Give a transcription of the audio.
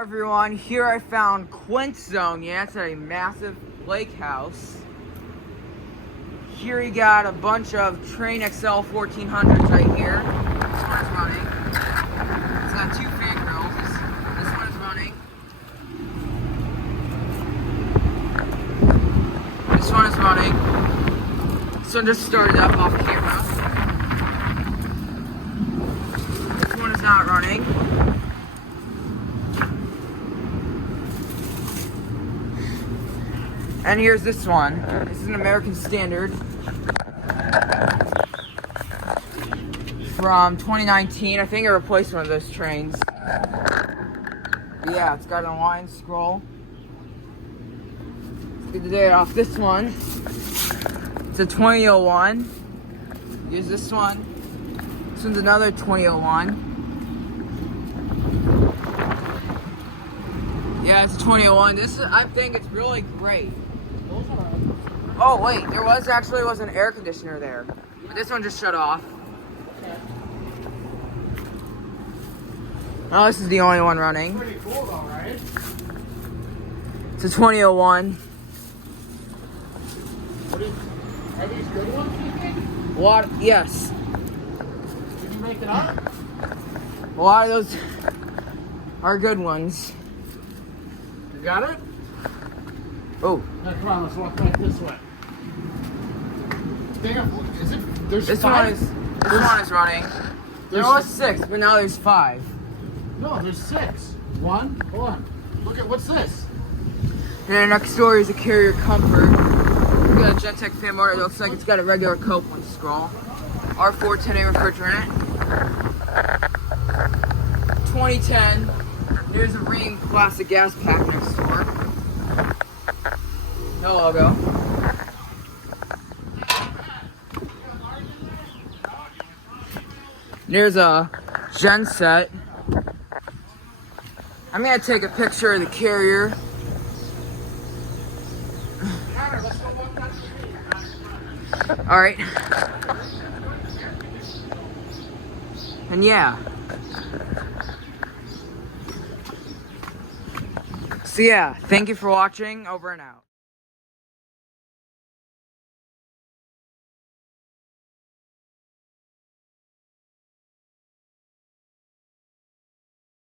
everyone, here I found Quint zone. Yeah, it's a massive lake house. Here you got a bunch of Trane XL 1400s right here. This one is running. It's got two fan grills. This one is running. This one is running. This one just started up off camera. This one is not running. And here's this one. This is an American Standard from 2019. I think I replaced one of those trains. But yeah, it's got a line scroll. Let's get the date off this one. It's a 2001. Here's this one. This one's another 2001. Yeah, it's 2001. I think it's really great. Oh wait, there was an air conditioner there, but this one just shut off. Oh, this is the only one running. Pretty cool though, right? It's a 2001. Are these good ones, you think? A lot, yes. Did you make it up? A lot of those are good ones. You got it? Oh. Now, come on, let's walk back this way. Is it? There's This five? one is running. There was 6, but now there's 5. No, there's 6. One. Hold on. Look at what's this? And next door is a Carrier Comfort. We got a Gentech fan motor. It looks like it's got a regular Copeland scroll. R4 10A refrigerant. 2010. There's a Ream plastic gas pack next door. No logo. There's a gen set. I'm gonna take a picture of the Carrier. Alright. And yeah. So yeah, thank you for watching. Over and out.